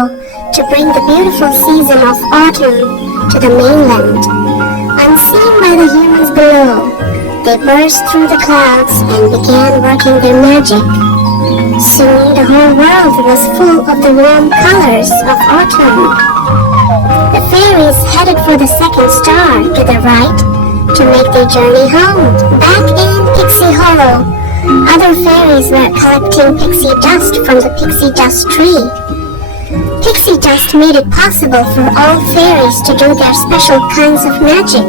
fall to bring the beautiful season of autumn to the mainland. Unseen by the humans below, they burst through the clouds and began working their magic. Soon the whole world was full of the warm colors of autumn. The fairies headed for the second star to the right to make their journey home. Back in Pixie Hollow, other fairies were collecting pixie dust from the pixie dust tree. Pixie dust made it possible for all fairies to do their special kinds of magic.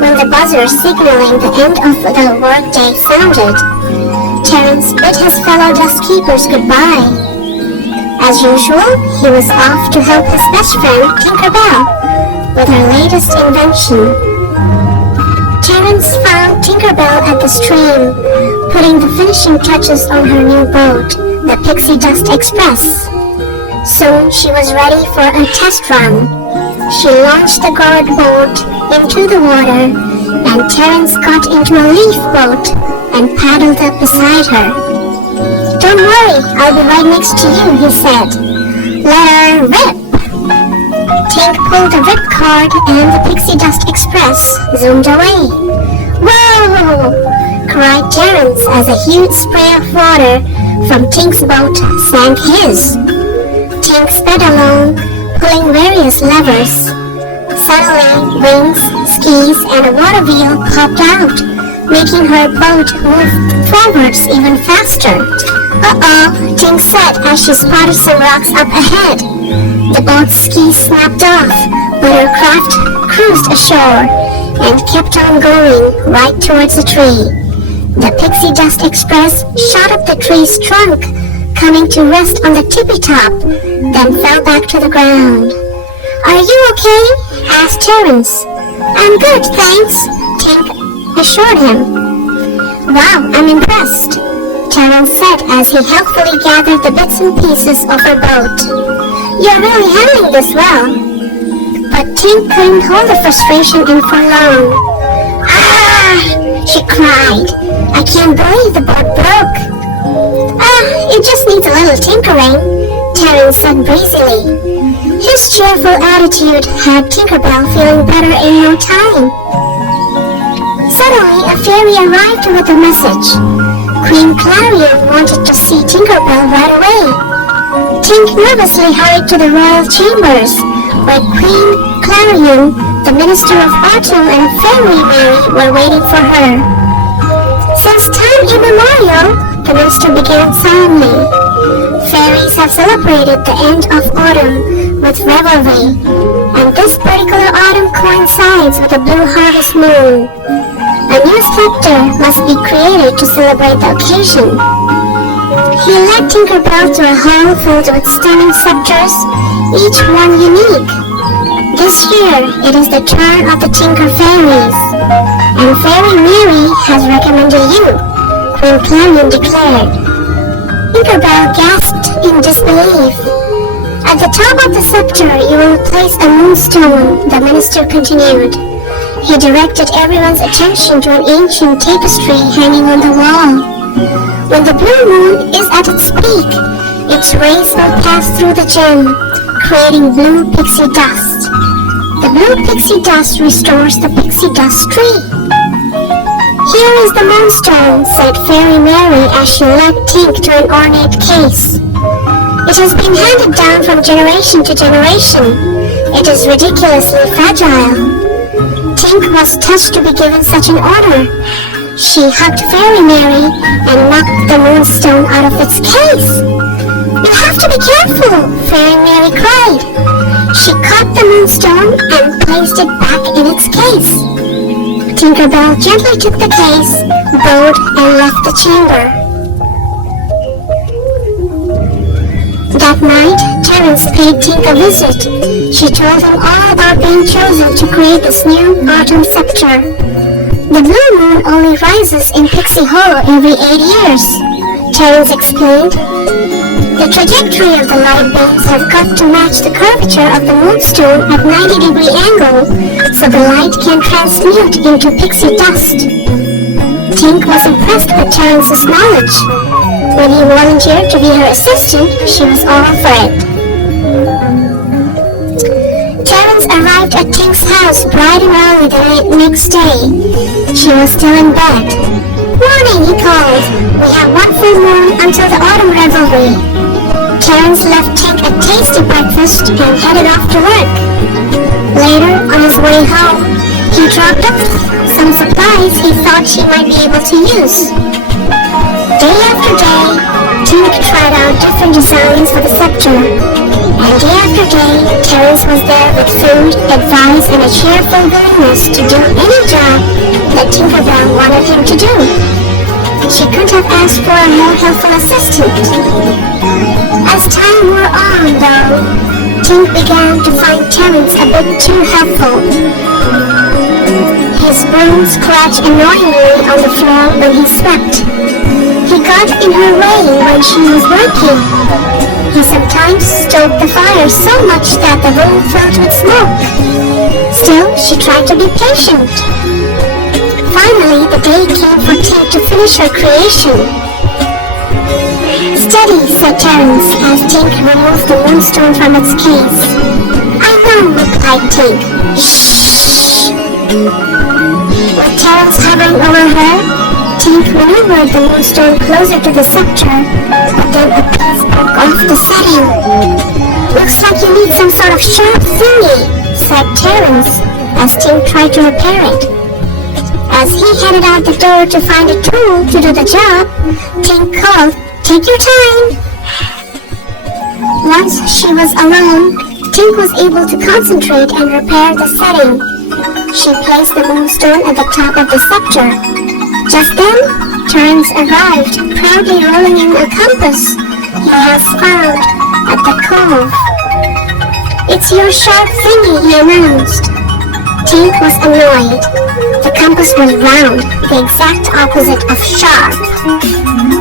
When the buzzer signaling the end of the workday sounded, Terence bid his fellow dust keepers goodbye. As usual, he was off to help his best friend Tinkerbell with her latest invention. Terence found Tinkerbell at the stream, putting the finishing touches on her new boat, the Pixie Dust Express. Soon she was ready for a test run. She launched the guard boat into the water, and Terence got into a leaf boat and paddled up beside her. "Don't worry, I'll be right next to you," he said. "Let her rip!" Tink pulled the rip cord and the Pixie Dust Express zoomed away. "Whoa!" cried Terence as a huge spray of water from Tink's boat sank his. Tink sped along, pulling various levers. Suddenly, wings, skis, and a water wheel popped out, making her boat move forwards even faster. "Uh-oh," Tink said as she spotted some rocks up ahead. The boat's skis snapped off, but her craft cruised ashore and kept on going right towards the tree. The Pixie Dust Express shot up the tree's trunk, coming to rest on the tippy top, then fell back to the ground. "Are you okay?" asked Terence. "I'm good, thanks," Tink assured him. "Wow, I'm impressed," Terence said as he helpfully gathered the bits and pieces of her boat. "You're really handling this well." But Tink couldn't hold the frustration in for long. "Ah!" she cried. "I can't believe the boat broke." It just needs a little tinkering," Terence said breezily. His cheerful attitude had Tinkerbell feeling better in no time. Suddenly, a fairy arrived with a message. Queen Clarion wanted to see Tinkerbell right away. Tink nervously hurried to the royal chambers, where Queen Clarion, the Minister of Autumn, and Fairy Mary were waiting for her. "Since time immemorial," the minister began solemnly, "fairies have celebrated the end of autumn with revelry, and this particular autumn coincides with the blue harvest moon. A new scepter must be created to celebrate the occasion." He led Tinkerbell to a hall filled with stunning scepters, each one unique. "This year, it is the turn of the Tinker Fairies, and Fairy Mary has recommended you," Queen Clarion declared. Tinkerbell gasped in disbelief. "At the top of the scepter, you will place a moonstone," the minister continued. He directed everyone's attention to an ancient tapestry hanging on the wall. "When the blue moon is at its peak, its rays will pass through the gem, creating blue pixie dust. The blue pixie dust restores the pixie dust tree." "Here is the moonstone," said Fairy Mary as she led Tink to an ornate case. "It has been handed down from generation to generation. It is ridiculously fragile." Tink was touched to be given such an honor. She hugged Fairy Mary and knocked the moonstone out of its case. "You have to be careful," Fairy Mary cried. She caught the moonstone and placed it back in its case. Tinkerbell gently took the case, bowed, and left the chamber. That night, Terence paid Tink a visit. She told him all about being chosen to create this new autumn scepter. "The blue moon only rises in Pixie Hollow every 8 years," Terence explained. "The trajectory of the light beams have got to match the curvature of the moonstone at 90-degree angle, so the light can transmute into pixie dust." Tink was impressed with Terence's knowledge. When he volunteered to be her assistant, she was all for it. was bright and early the next day. She was still in bed. "Morning," he called. "We have one full moon until the autumn revelry." Terence left Tink a tasty breakfast and headed off to work. Later, on his way home, he dropped off some supplies he thought she might be able to use. Day after day, Tink tried out different designs for the scepter. And day after day, Terence was there with food, advice, and a cheerful willingness to do any job that Tinkerbell wanted him to do. She couldn't have asked for a more helpful assistant. As time wore on, though, Tink began to find Terence a bit too helpful. His broom scratched annoyingly on the floor when he swept. He got in her way when she was working. He sometimes stoked the fire so much that the room filled with smoke. Still, she tried to be patient. Finally, the day came for Tink to finish her creation. "Steady," said Terence as Tink removed the moonstone from its case. "I know," replied Tink. "Shh." With Terence hovering over her, Tink maneuvered the moonstone closer to the scepter, but then a piece broke off the setting. "Looks like you need some sort of sharp thingy," said Terence as Tink tried to repair it. As he headed out the door to find a tool to do the job, Tink called, "Take your time." Once she was alone, Tink was able to concentrate and repair the setting. She placed the moonstone at the top of the scepter. Just then, Terence arrived, proudly rolling in a compass he has found at the cove. "It's your sharp thingy," he announced. Tink was annoyed. The compass was round, the exact opposite of sharp.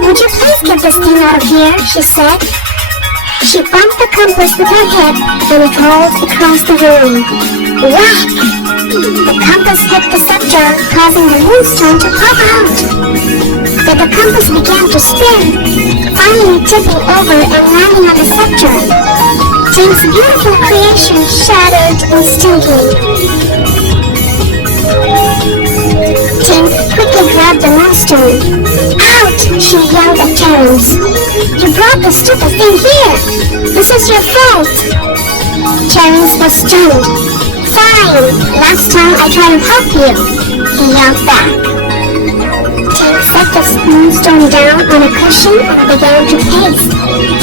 "Would you please get this thing out of here?" she said. She bumped the compass with her head and it rolled across the room. Whack! The compass hit the scepter, causing the moonstone to pop out. Then the compass began to spin, finally tipping over and landing on the scepter. Tink's beautiful creation shattered instantly. Tink quickly grabbed the moonstone. "Out!" she yelled at Terence. "You brought the stupid thing here! This is your fault!" Terence was stunned. "Fine! Last time I tried to help you!" he yelled back. Tink set the moonstone down on a cushion and began to pace.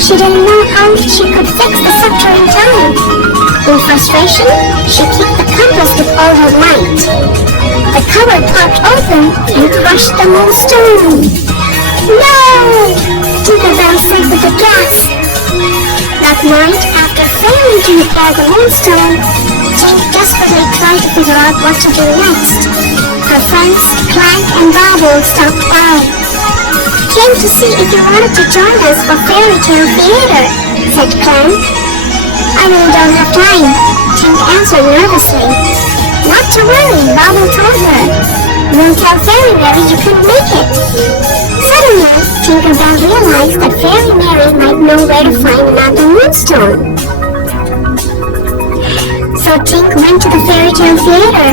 She didn't know how she could fix the scepter in time. In frustration, she kicked the compass with all her might. The cover popped open and crushed the moonstone. "No!" Tinkerbell said with a gasp. That night, after failing to repair the moonstone, Tink desperately tried to figure out what to do next. Her friends, Clank and Bobble, stopped by. "Came to see if you wanted to join us for Fairy Tale Theater," said Clank. "I really don't have time," Tink answered nervously. "Not to worry," Bobble told her. "We'll tell Fairy Mary you couldn't make it." Suddenly, Tinkerbell realized that Fairy Mary might know where to find another moonstone. So Tink went to the Fairy Tale Theater,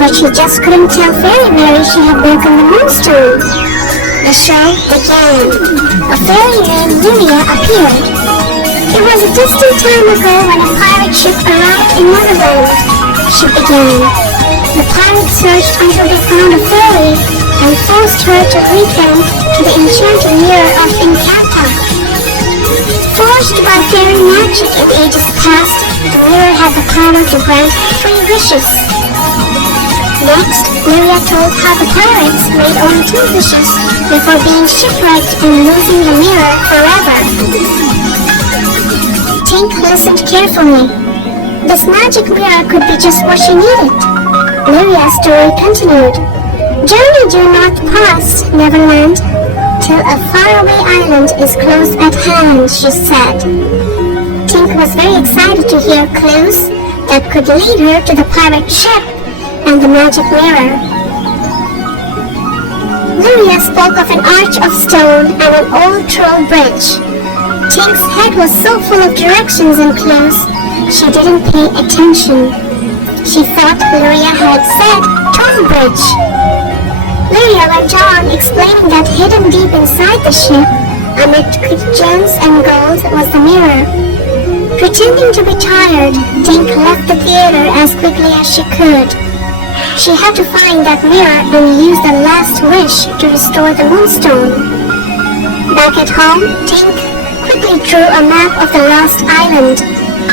but she just couldn't tell Fairy Mary she had broken the moonstone. The show began. A fairy named Lyria appeared. "It was a distant time ago when a pirate ship arrived in Wonderland," she began. "The pirates searched until they found a fairy and forced her to lead them to the enchanted mirror of Encanto. Forged by fairy magic in ages past, the mirror had the power to grant 3 wishes. Next, Lyria told how the pirates made only 2 wishes before being shipwrecked and losing the mirror forever." Tink listened carefully. This magic mirror could be just what she needed. Lyria's story continued. "Journey due north past Neverland till a faraway island is close at hand," she said. Tink was very excited to hear clues that could lead her to the pirate ship and the magic mirror. Lyria spoke of an arch of stone and an old troll bridge. Tink's head was so full of directions and clues, she didn't pay attention. She thought Luria had said toll bridge. Luria went on, explaining that hidden deep inside the ship, amid gems and gold, was the mirror. Pretending to be tired, Tink left the theater as quickly as she could. She had to find that mirror and use the last wish to restore the Moonstone. Back at home, Tink quickly drew a map of the lost island,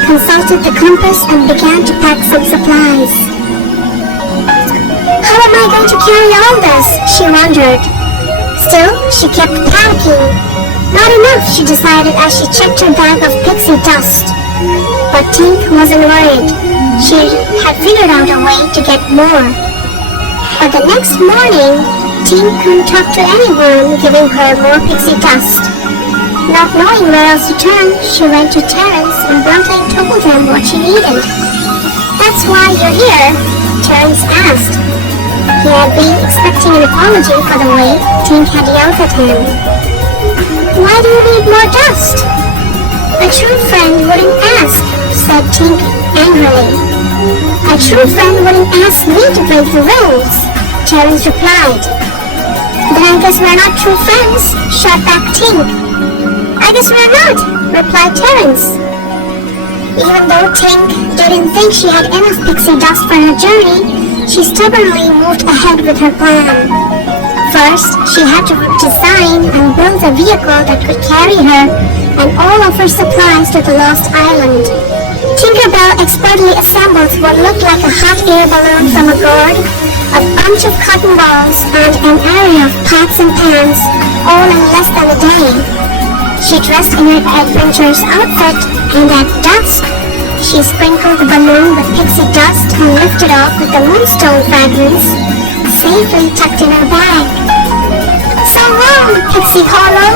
consulted the compass, and began to pack some supplies. How am I going to carry all this? She wondered. Still, she kept packing. Not enough, she decided as she checked her bag of pixie dust. But Tink wasn't worried. She had figured out a way to get more. But the next morning, Tink couldn't talk to anyone, giving her more pixie dust. Not knowing where else to turn, she went to Terence and bluntly told him what she needed. "That's why you're here?" Terence asked. He had been expecting an apology for the way Tink had yelled at him. "Why do you need more dust?" "A true friend wouldn't ask," said Tink angrily. "A true friend wouldn't ask me to break the rules," Terence replied. "Then I guess we're not true friends," shot back Tink. "I guess we're not," replied Terence. Even though Tink didn't think she had enough pixie dust for her journey, she stubbornly moved ahead with her plan. First, she had to design and build a vehicle that could carry her and all of her supplies to the lost island. Tinkerbell expertly assembled what looked like a hot air balloon from a gourd, a bunch of cotton balls, and an array of pots and pans, all in less than a day. She dressed in her adventurous outfit, and at dusk, she sprinkled the balloon with pixie dust and lifted off with the Moonstone fragments, safely tucked in her bag. "So long, Pixie Hollow!"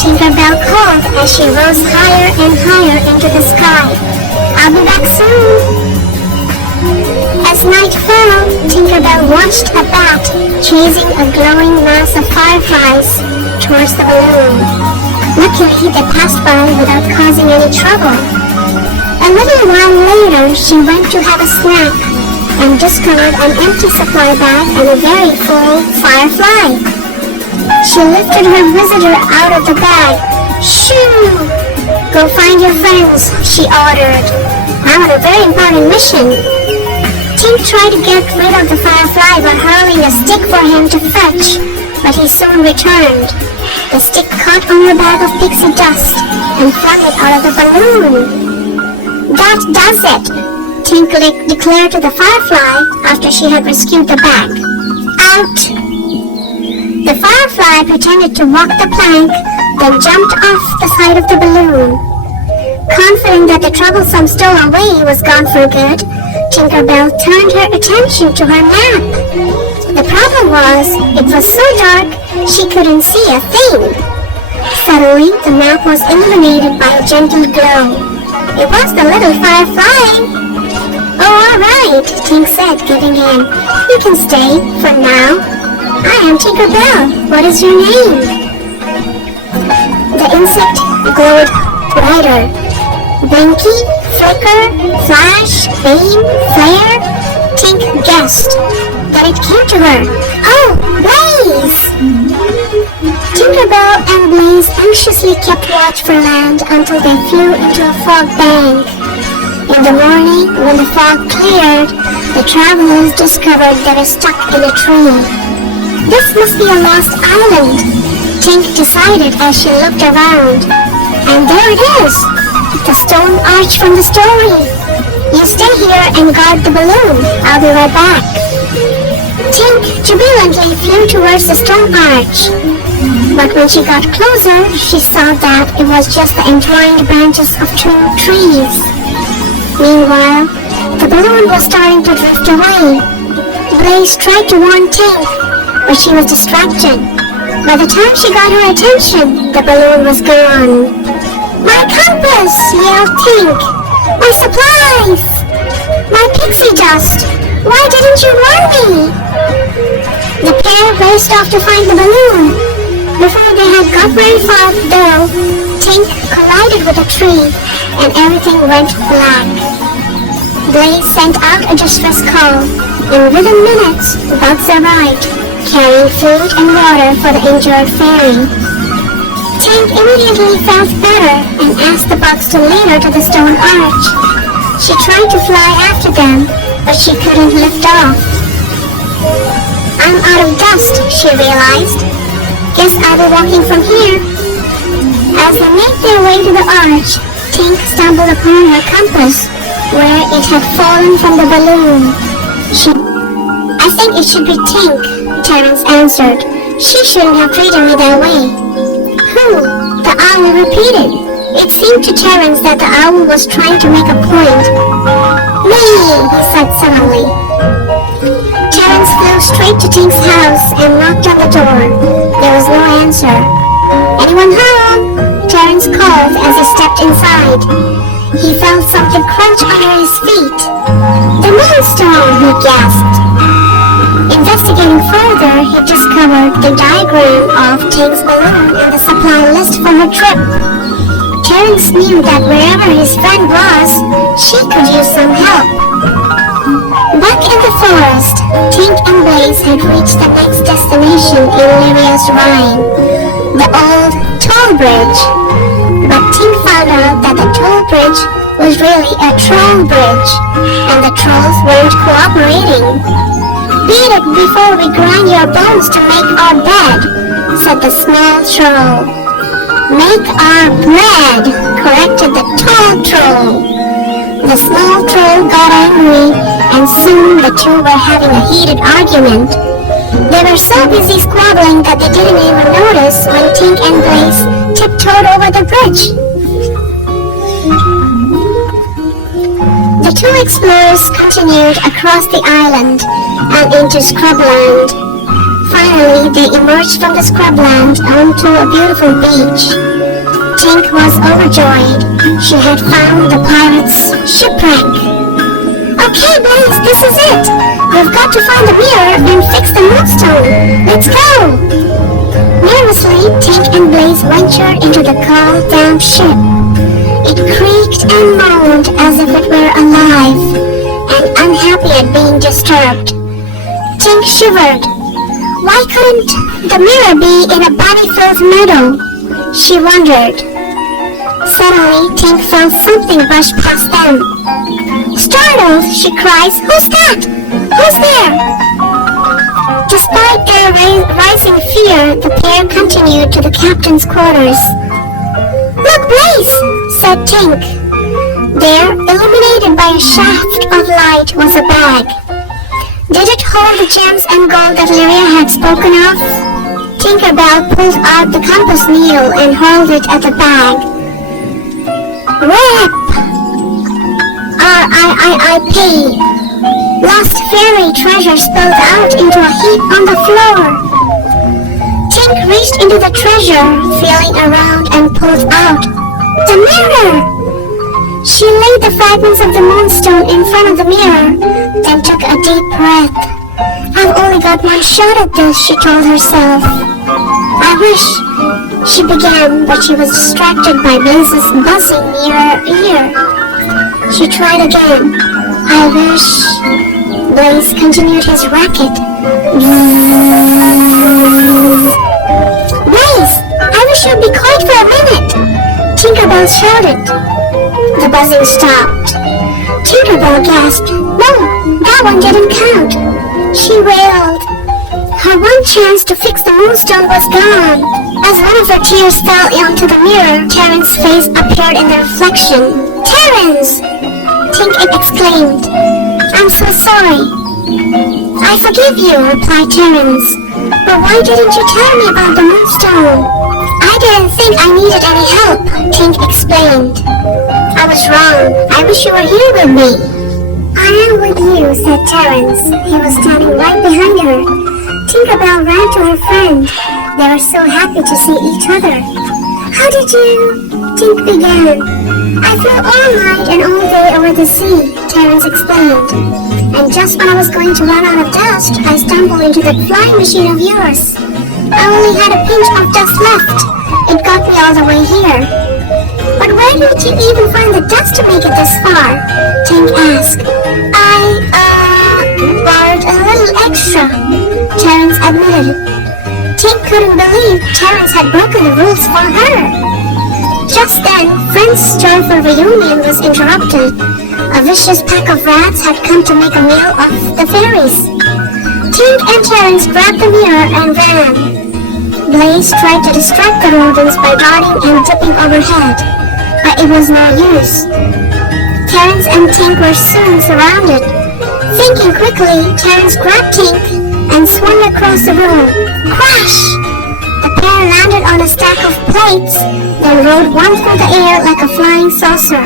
Tinkerbell called as she rose higher and higher into the sky. "I'll be back soon." As night fell, Tinkerbell watched a bat chasing a glowing mass of fireflies towards the balloon. Luckily, they passed by without causing any trouble. A little while later, she went to have a snack and discovered an empty supply bag and a very full firefly. She lifted her visitor out of the bag. "Shoo! Go find your friends," she ordered. "I'm on a very important mission." Tink tried to get rid of the firefly by hurling a stick for him to fetch, but he soon returned. The stick caught on her bag of pixie dust and flung it out of the balloon. "That does it," Tink declared to the firefly after she had rescued the bag. "Out!" The firefly pretended to walk the plank, then jumped off the side of the balloon. Confident that the troublesome stowaway was gone for good, Tinkerbell turned her attention to her map. The problem was, it was so dark she couldn't see a thing. Suddenly, the map was illuminated by a gentle glow. It was the little firefly. "Oh, all right," Tink said, giving in. "You can stay for now. I am Tinkerbell. What is your name?" The insect glowed brighter. Blinky, flicker, flash, beam, flare. Tink guessed. Then it came to her. "Oh, Blaze!" Tinkerbell and Blaze anxiously kept watch for land until they flew into a fog bank. In the morning, when the fog cleared, the travelers discovered they were stuck in a tree. This must be a lost island, Tink decided as she looked around. And there it is, the stone arch from the story. "You stay here and guard the balloon. I'll be right back." Tink jubilantly flew towards the stone arch. But when she got closer, she saw that it was just the entwined branches of two trees. Meanwhile, the balloon was starting to drift away. Blaze tried to warn Tink, but she was distracted. By the time she got her attention, the balloon was gone. "My compass!" yelled Tink. "My supplies! My pixie dust! Why didn't you warn me?" The pair raced off to find the balloon. Before they had got very far, though, Tink collided with a tree, and everything went black. Blaze sent out a distress call, and within minutes, bugs arrived, carrying food and water for the injured fairy. Tink immediately felt better and asked the bugs to lead her to the stone arch. She tried to fly after them, but she couldn't lift off. I'm out of dust, she realized. Guess I'll be walking from here. As they made their way to the arch, Tink stumbled upon her compass, where it had fallen from the balloon. I think it should be Tink, Terence answered. She shouldn't have treated me that way. Who? The owl repeated. It seemed to Terence that the owl was trying to make a point. Me, he said suddenly. Terence flew straight to Tink's house and knocked on the door. There was no answer. Anyone home? Terence called as he stepped inside. He felt something crunch under his feet. The moonstone, he gasped. Investigating further, he discovered the diagram of Tink's balloon and the supply list for her trip. Terence knew that wherever his friend was, she could use some help. Back in the forest, Tink and Blaze had reached the next destination in Lyria's rhyme, the old toll bridge. But Tink found out that the toll bridge was really a troll bridge, and the trolls weren't cooperating. "Beat it before we grind your bones to make our bed," said the small troll. "Make our bread," corrected the tall troll. The small troll got angry, and soon the two were having a heated argument. They were so busy squabbling that they didn't even notice when Tink and Blaze tiptoed over the bridge. The two explorers continued across the island and into scrubland. Finally, they emerged from the scrubland onto a beautiful beach. Tink was overjoyed. She had found the pirates' shipwreck. "Okay, Blaze, this is it. We've got to find the mirror and fix the moonstone. Let's go!" Nervously, Tink and Blaze ventured into the cold-down ship. It creaked and moaned as if it were alive and unhappy at being disturbed. Tink shivered. Why couldn't the mirror be in a bunny-filled meadow? She wondered. Suddenly, Tink felt something brush past them. Startled, she cries, "Who's that? Who's there?" Despite their rising fear, the pair continued to the captain's quarters. "Look, Blaze," said Tink. There, illuminated by a shaft of light, was a bag. Did it hold the gems and gold that Lyria had spoken of? Tinkerbell pulled out the compass needle and hurled it at the bag. "Rip! R-I-I-I-P! Lost fairy treasure spilled out into a heap on the floor." Tink reached into the treasure, feeling around and pulled out the mirror. She laid the fragments of the moonstone in front of the mirror, then took a deep breath. "I've only got one shot at this," she told herself. "I wish," she began, but she was distracted by Blaze's buzzing near her ear. She tried again. "I wish." Blaze continued his racket. "Blaze, I wish you'd be quiet for a minute," Tinkerbell shouted. The buzzing stopped. Tinkerbell gasped. "No, that one didn't count." She wailed. Her one chance to fix the moonstone was gone. As one of her tears fell onto the mirror, Terence's face appeared in the reflection. "Terence!" Tink exclaimed. "I'm so sorry." "I forgive you," replied Terence. "But why didn't you tell me about the moonstone?" "I didn't think I needed any help," Tink explained. "I was wrong. I wish you were here with me." "I am with you," said Terence. He was standing right behind her. Tinkerbell ran to her friend. They were so happy to see each other. "How did you?" Tink began. "I flew all night and all day over the sea," Terence explained. "And just when I was going to run out of dust, I stumbled into that flying machine of yours. I only had a pinch of dust left. It got me all the way here." "But where did you even find the dust to make it this far?" Tink Tink asked. I borrowed a little extra, Terence admitted. Tink couldn't believe Terence had broken the rules for her. Just then, Friends' joyful reunion was interrupted. A vicious pack of rats had come to make a meal of the fairies. Tink and Terence grabbed the mirror and ran. Blaze tried to distract the rodents by darting and dipping overhead, but it was no use. Terence and Tink were soon surrounded. Thinking quickly, Terence grabbed Tink and swung across the room. Crash! The pair landed on a stack of plates, then rode one through the air like a flying saucer.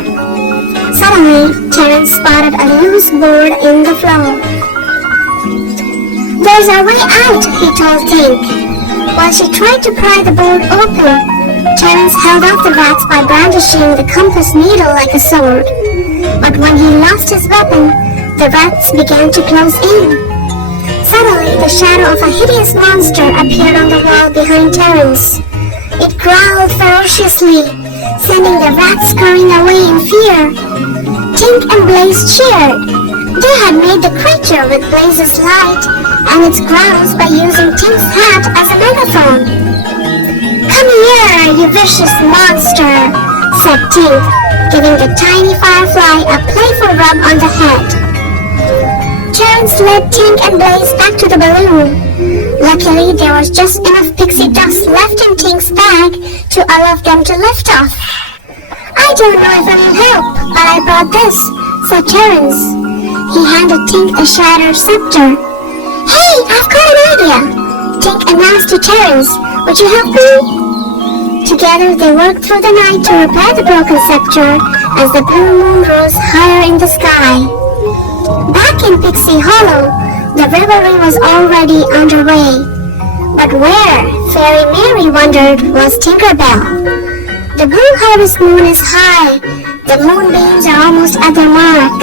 Suddenly, Terence spotted a loose board in the floor. There's a way out, he told Tink. While she tried to pry the board open, Terence held off the rats by brandishing the compass needle like a sword. But when he lost his weapon, the rats began to close in. Suddenly, the shadow of a hideous monster appeared on the wall behind Terence. It growled ferociously, sending the rats scurrying away in fear. Tink and Blaze cheered. They had made the creature with Blaze's light and its growls by using Tink's hat as a megaphone. Come here, you vicious monster, said Tink, giving the tiny firefly a playful rub on the head. Terence led Tink and Blaze back to the balloon. Luckily, there was just enough pixie dust left in Tink's bag to allow them to lift off. I don't know if I need help, but I brought this, said Terence. He handed Tink a shattered scepter. Hey, I've got an idea, Tink announced to Terence. Would you help me? Together, they worked through the night to repair the broken scepter as the blue moon rose higher in the sky. Back in Pixie Hollow, the revelry was already underway. But where, Fairy Mary wondered, was Tinkerbell? The blue harvest moon is high. The moonbeams are almost at their mark.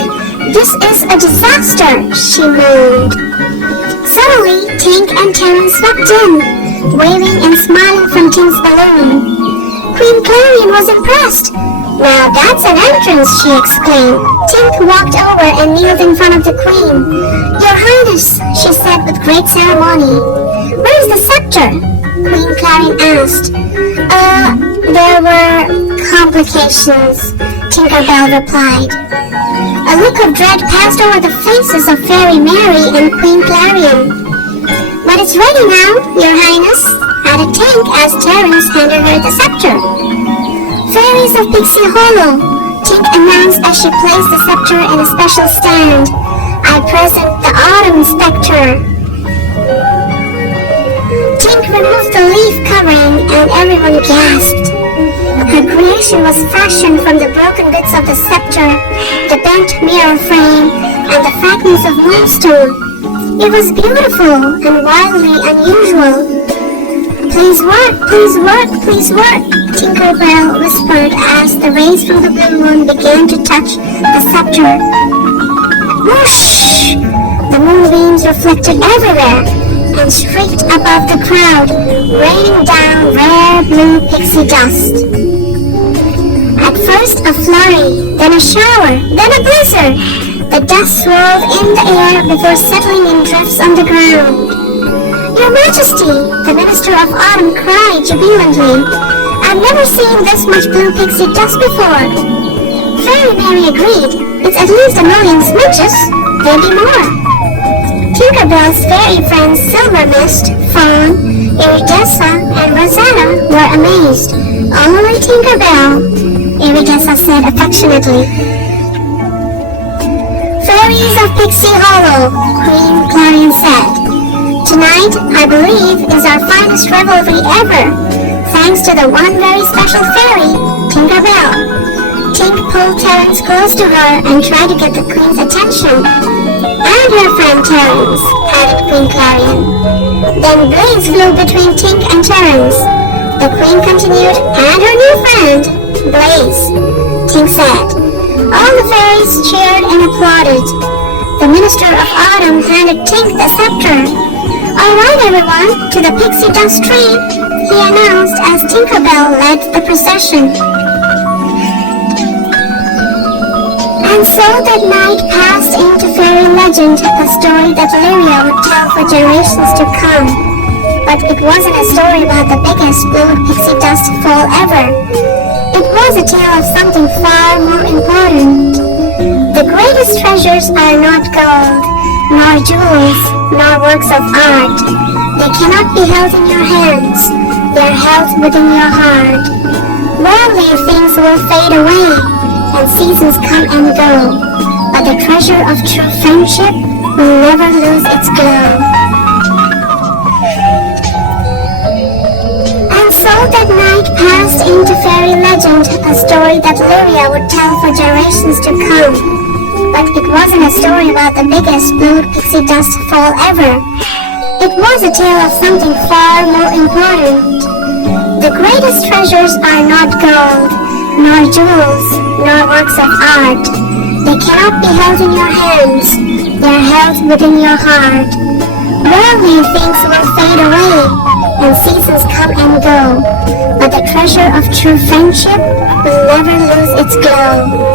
This is a disaster, she moaned. Suddenly, Tink and Terence swept in, waving and smiling from Tink's balloon. Queen Clarion was impressed. Now that's an entrance, she exclaimed. Tink walked over and kneeled in front of the Queen. Your Highness, she said with great ceremony. Where's the scepter? Queen Clarion asked. There were complications, Tinkerbell replied. A look of dread passed over the faces of Fairy Mary and Queen Clarion. But it's ready now, Your Highness, added Tink as Terence handed her the scepter. Fairies of Pixie Hollow, Tink announced as she placed the scepter in a special stand. I present the Autumn Spectre. Tink removed the leaf covering and everyone gasped. Her creation was fashioned from the broken bits of the scepter, the bent mirror frame, and the fragments of moonstone. It was beautiful and wildly unusual. Please work, please work, please work, Tinkerbell whispered as the rays from the blue moon began to touch the scepter. Whoosh! The moonbeams reflected everywhere and streaked above the crowd, raining down rare blue pixie dust. At first a flurry, then a shower, then a blizzard. The dust swirled in the air before settling in drifts on the ground. Your Majesty, the Minister of Autumn cried jubilantly. I've never seen this much blue pixie dust before. Fairy Mary agreed. It's at least 1 million smidges. There'll be more. Tinkerbell's fairy friends Silver Mist, Fawn, Iridessa, and Rosanna were amazed. Only Tinkerbell, Iridessa said affectionately. Fairies of Pixie Hollow, Queen Clarion said. Tonight, I believe, is our finest revelry ever, thanks to the one very special fairy, Tinkerbell. Tink pulled Terence close to her and tried to get the Queen's attention. And her friend Terence, added Queen Clarion. Then Blaze flew between Tink and Terence. The Queen continued, and her new friend, Blaze, Tink said. All the fairies cheered and applauded. The Minister of Autumn handed Tink the scepter. All right, everyone, to the pixie dust tree, he announced as Tinkerbell led the procession. And so that night passed into fairy legend, a story that Lyria would tell for generations to come. But it wasn't a story about the biggest blue pixie dust fall ever. It was a tale of something far more important. The greatest treasures are not gold, nor jewels, nor works of art. They cannot be held in your hands. They are held within your heart. Worldly things will fade away, and seasons come and go, but the treasure of true friendship will never lose its glow. And so that night passed into fairy legend, a story that Lyria would tell for generations to come. But it wasn't a story about the biggest blue pixie dust fall ever. It was a tale of something far more important. The greatest treasures are not gold, nor jewels, nor works of art. They cannot be held in your hands. They are held within your heart. Worldly things will fade away, and seasons come and go, but the treasure of true friendship will never lose its glow.